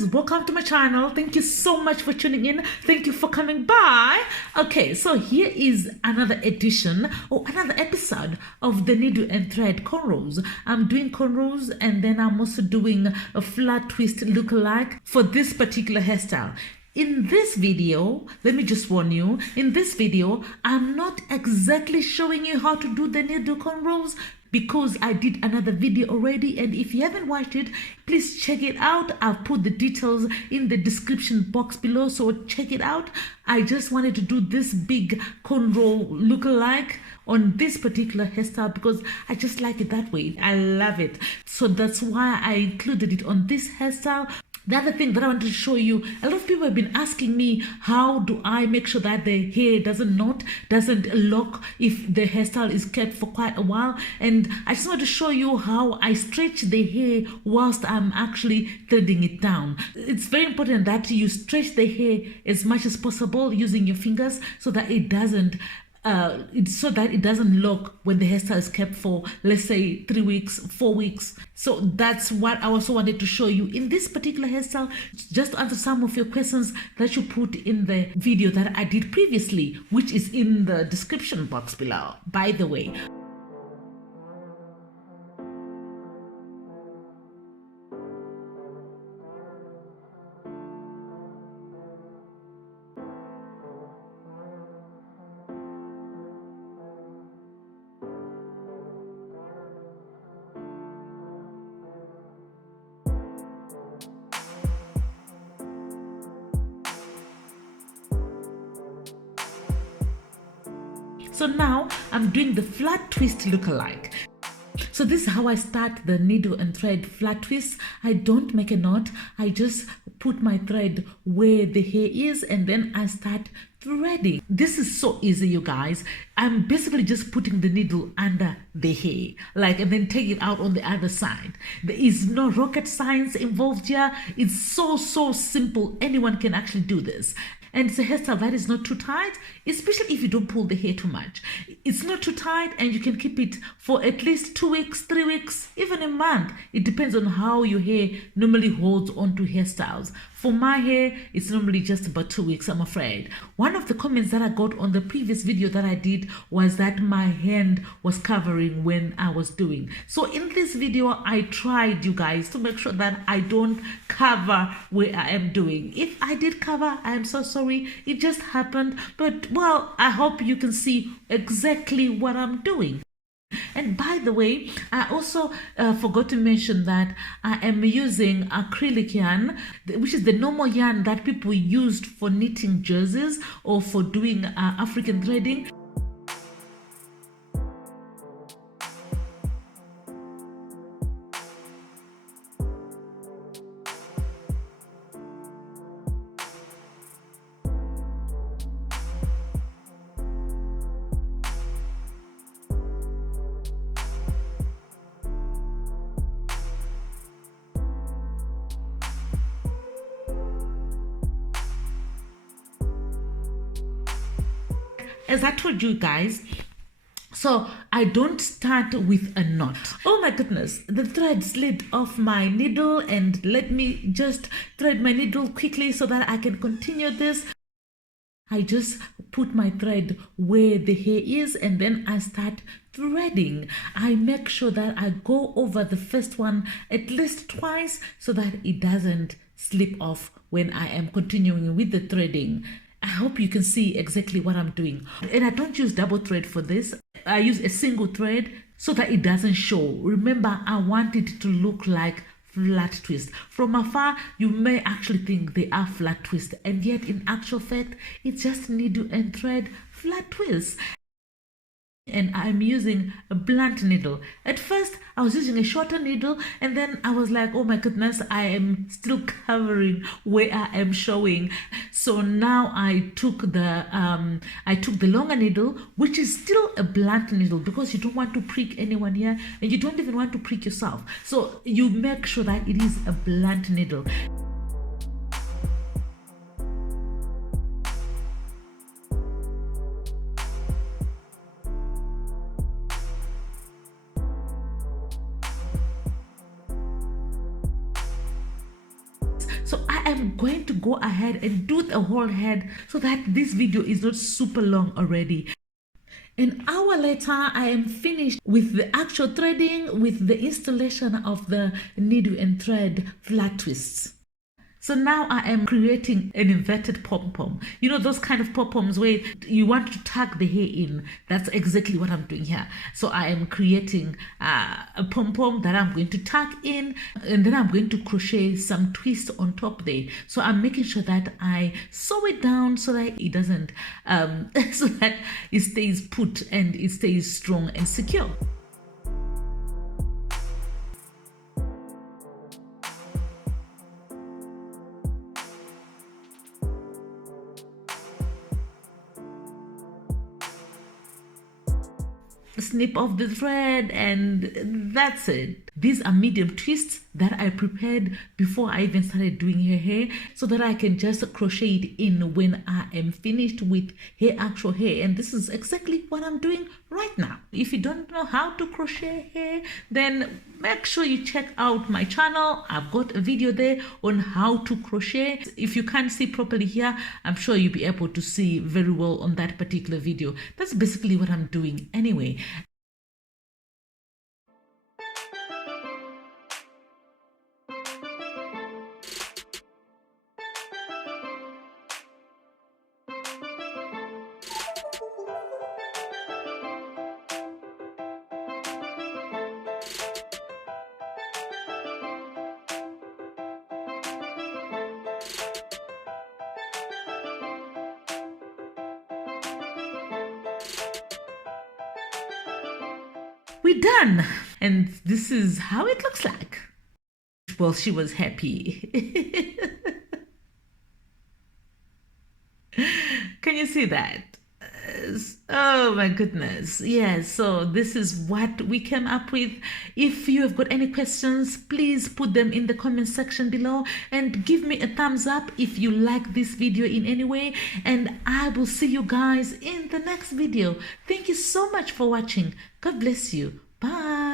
guys, welcome to my channel. Thank you so much for tuning in. Thank you for coming by. Okay, so here is another edition or another episode of the needle and thread cornrows. I'm doing cornrows and then I'm also doing a flat twist lookalike for this particular hairstyle. In this video, let me just warn you, in this video, I'm not exactly showing you how to do the needle cornrows because I did another video already, and if you haven't watched it, please check it out. I've put the details in the description box below, so check it out. I just wanted to do this big cornrow lookalike on this particular hairstyle because I just like it that way. I love it. So that's why I included it on this hairstyle. The other thing that I wanted to show you, a lot of people have been asking me, how do I make sure that the hair doesn't knot, doesn't lock if the hairstyle is kept for quite a while? And I just want to show you how I stretch the hair whilst I'm actually threading it down. It's very important that you stretch the hair as much as possible using your fingers so that it doesn't lock when the hairstyle is kept for, let's say, 3 weeks, 4 weeks. So that's what I also wanted to show you in this particular hairstyle, just to answer some of your questions that you put in the video that I did previously, which is in the description box below, by the way. So now I'm doing the flat twist lookalike. So this is how I start the needle and thread flat twist. I don't make a knot. I just put my thread where the hair is and then I start threading. This is so easy, you guys. I'm basically just putting the needle under the hair, and then take it out on the other side. There is no rocket science involved here. It's so simple. Anyone can actually do this. And it's a hairstyle that is not too tight, especially if you don't pull the hair too much. It's not too tight and you can keep it for at least 2 weeks, 3 weeks, even a month. It depends on how your hair normally holds onto hairstyles. For my hair, it's normally just about 2 weeks, I'm afraid. One of the comments that I got on the previous video that I did was that my hand was covering when I was doing. So in this video, I tried, you guys, to make sure that I don't cover where I am doing. If I did cover, I am so sorry. It just happened. But, well, I hope you can see exactly what I'm doing. And by the way, I also forgot to mention that I am using acrylic yarn, which is the normal yarn that people used for knitting jerseys or for doing African threading. As I told you guys, so I don't start with a knot. Oh my goodness, the thread slid off my needle, and let me just thread my needle quickly so that I can continue this. I just put my thread where the hair is and then I start threading. I make sure that I go over the first one at least twice so that it doesn't slip off when I am continuing with the threading. I hope you can see exactly what I'm doing. And I don't use double thread for this. I use a single thread so that it doesn't show. Remember, I want it to look like flat twist. From afar, you may actually think they are flat twist, and yet in actual fact, it's just needle and thread flat twist. And I'm using a blunt needle. At first, I was using a shorter needle, and then I was like, oh my goodness, I am still covering where I am showing. So now I took the longer needle, which is still a blunt needle, because you don't want to prick anyone here, and you don't even want to prick yourself. So you make sure that it is a blunt needle. So I am going to go ahead and do the whole head so that this video is not super long already. An hour later, I am finished with the actual threading, with the installation of the needle and thread flat twists. So now I am creating an inverted pom-pom. You know those kind of pom-poms where you want to tuck the hair in. That's exactly what I'm doing here. So I am creating a pom-pom that I'm going to tuck in, and then I'm going to crochet some twists on top there. So I'm making sure that I sew it down so that it doesn't, so that it stays put and it stays strong and secure. Snip off the thread, and that's it. These are medium twists that I prepared before I even started doing her hair, so that I can just crochet it in when I am finished with her actual hair. And this is exactly what I'm doing right now. If you don't know how to crochet hair, then make sure you check out my channel. I've got a video there on how to crochet. If you can't see properly here, I'm sure you'll be able to see very well on that particular video. That's basically what I'm doing anyway. We're done, and this is how it looks like. Well, she was happy. Can you see that? Oh my goodness. Yeah, so this is what we came up with. If you have got any questions, please put them in the comment section below and give me a thumbs up if you like this video in any way, and I will see you guys in the next video. Thank you so much for watching. God bless you. Bye.